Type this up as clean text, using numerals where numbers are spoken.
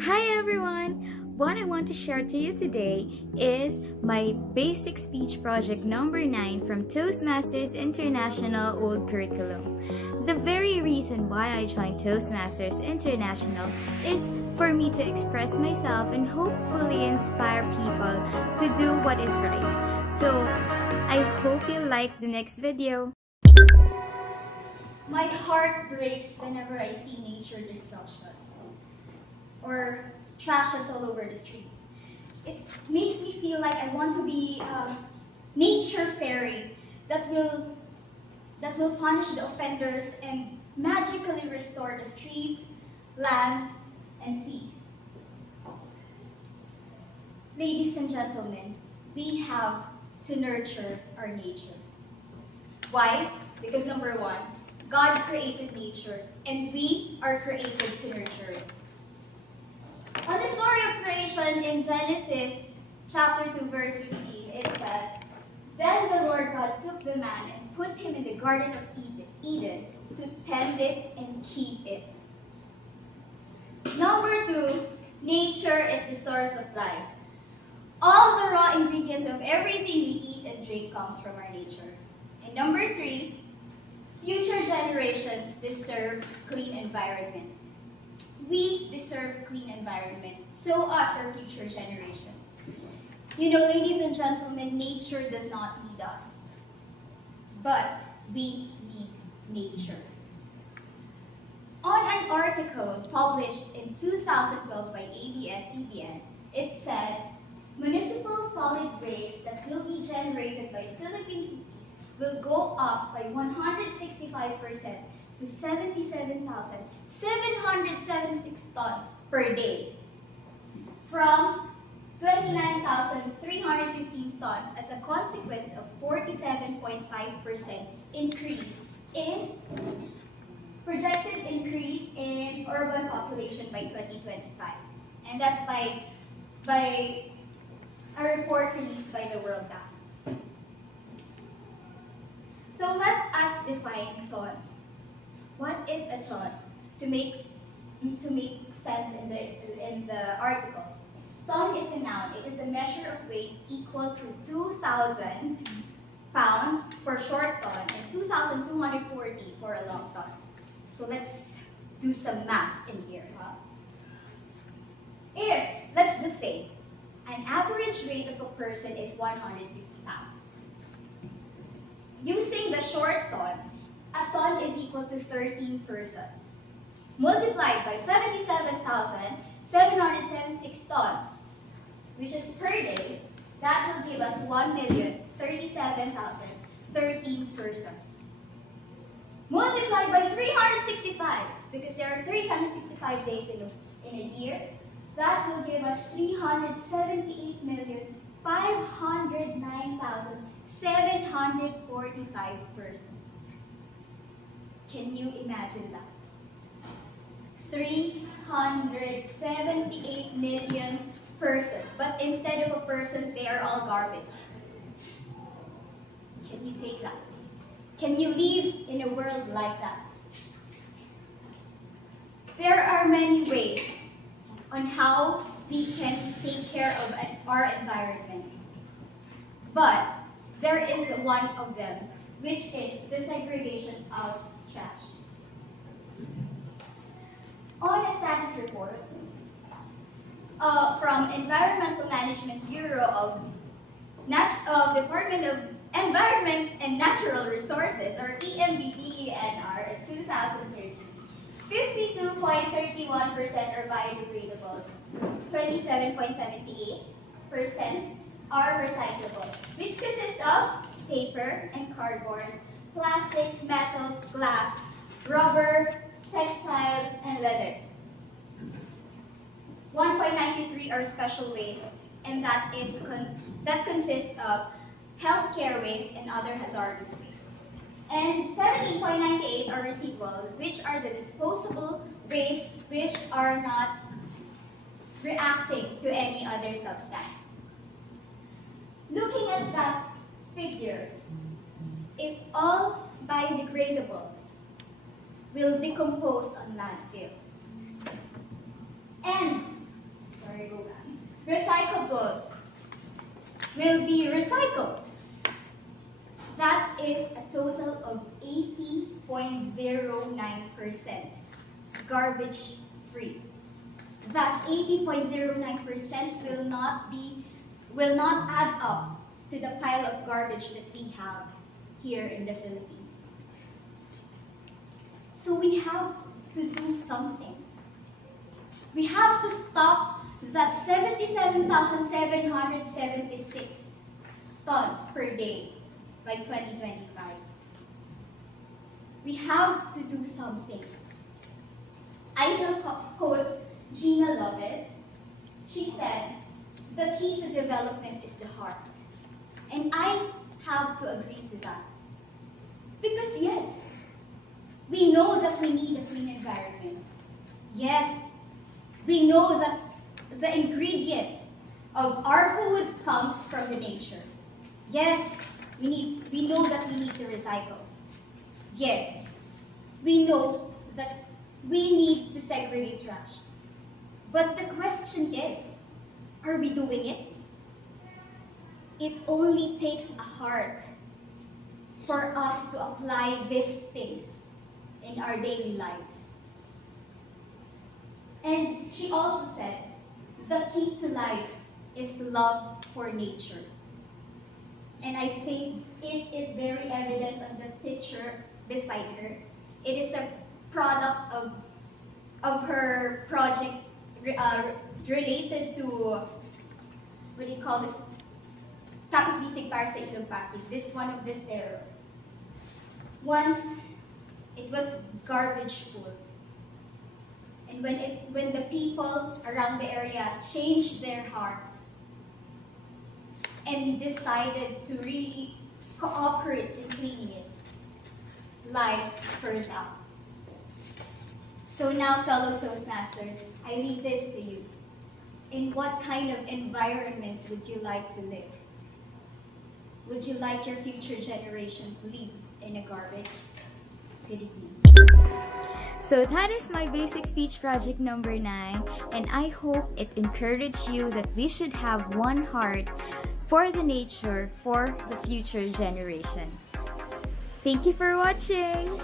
Hi everyone! What I want to share to you today is my basic speech project number 9 from Toastmasters International Old Curriculum. The very reason why I joined Toastmasters International is for me to express myself and hopefully inspire people to do what is right. So, I hope you like the next video. My heart breaks whenever I see nature destruction or trashes all over the street. It makes me feel like I want to be a nature fairy that will punish the offenders and magically restore the streets, lands, and seas. Ladies and gentlemen, we have to nurture our nature. Why? Because number one, God created nature, and we are created to nurture it. On the story of creation in Genesis chapter 2, verse 15, it said, "Then the Lord God took the man and put him in the Garden of Eden to tend it and keep it." Number 2, nature is the source of life. All the raw ingredients of everything we eat and drink comes from our nature. And number 3, future generations deserve clean environment. We deserve clean environment. So us, our future generations. You know, ladies and gentlemen, nature does not need us. But we need nature. On an article published in 2012 by ABS-CBN, it said, municipal solid waste that will be generated by Philippine cities will go up by 165% to 77,776 tons per day, from 29,315 tons as a consequence of 47.5% increase in projected increase in urban population by 2025. And that's by a report released by the World Bank. So let us define ton. What is a ton? To make sense in the article. Ton is a noun. It is a measure of weight equal to 2,000 pounds for short ton and 2,240 for a long ton. So let's do some math in here. If, let's just say, an average weight of a person is 150 pounds. Using the short ton, a ton is equal to 13 persons. Multiplied by 77,776 tons, which is per day, that will give us 1,037,013 persons. Multiplied by 365, because there are 365 days in a year, that will give us 378,509,745 persons. Can you imagine that? 378 million persons. But instead of a person, they are all garbage. Can you take that? Can you live in a world like that? There are many ways on how we can take care of our environment. But there is one of them, which is the segregation of trash. On a status report from Environmental Management Bureau of Department of Environment and Natural Resources, or EMBDENR, in 2013, 52.31% are biodegradable, 27.78% are recyclable, which consists of paper and cardboard, plastics, metals, glass, rubber, textile, and leather. 1.93 are special waste, and that consists of healthcare waste and other hazardous waste. And 17.98 are residual, which are the disposable waste which are not reacting to any other substance. Looking at that figure, if all biodegradables will decompose on landfills, and recyclables will be recycled. That is a total of 80.09% garbage free. That 80.09% will not add up to the pile of garbage that we have here in the Philippines. So we have to do something. We have to stop that 77,776 tons per day by 2025. We have to do something. I will quote Gina Lopez. She said, "The key to development is the heart." And I have to agree to that. Because yes, we know that we need a clean environment. Yes, we know that the ingredients of our food comes from the nature. Yes, we know that we need to recycle. Yes, we know that we need to segregate trash. But the question is, are we doing it? It only takes a heart for us to apply these things in our daily lives. And she also said, the key to life is love for nature. And I think it is very evident on the picture beside her. It is a product of her project related to, what do you call this? Kapit-bisig para sa ilong Pasig. This one of this terror. Once, it was garbage full. And when the people around the area changed their hearts and decided to really cooperate in cleaning it, life spurs out. So now, fellow Toastmasters, I leave this to you. In what kind of environment would you like to live? Would you like your future generations live in a garbage? Good evening. So that is my basic speech project number 9, and I hope it encouraged you that we should have one heart for the nature, for the future generation. Thank you for watching!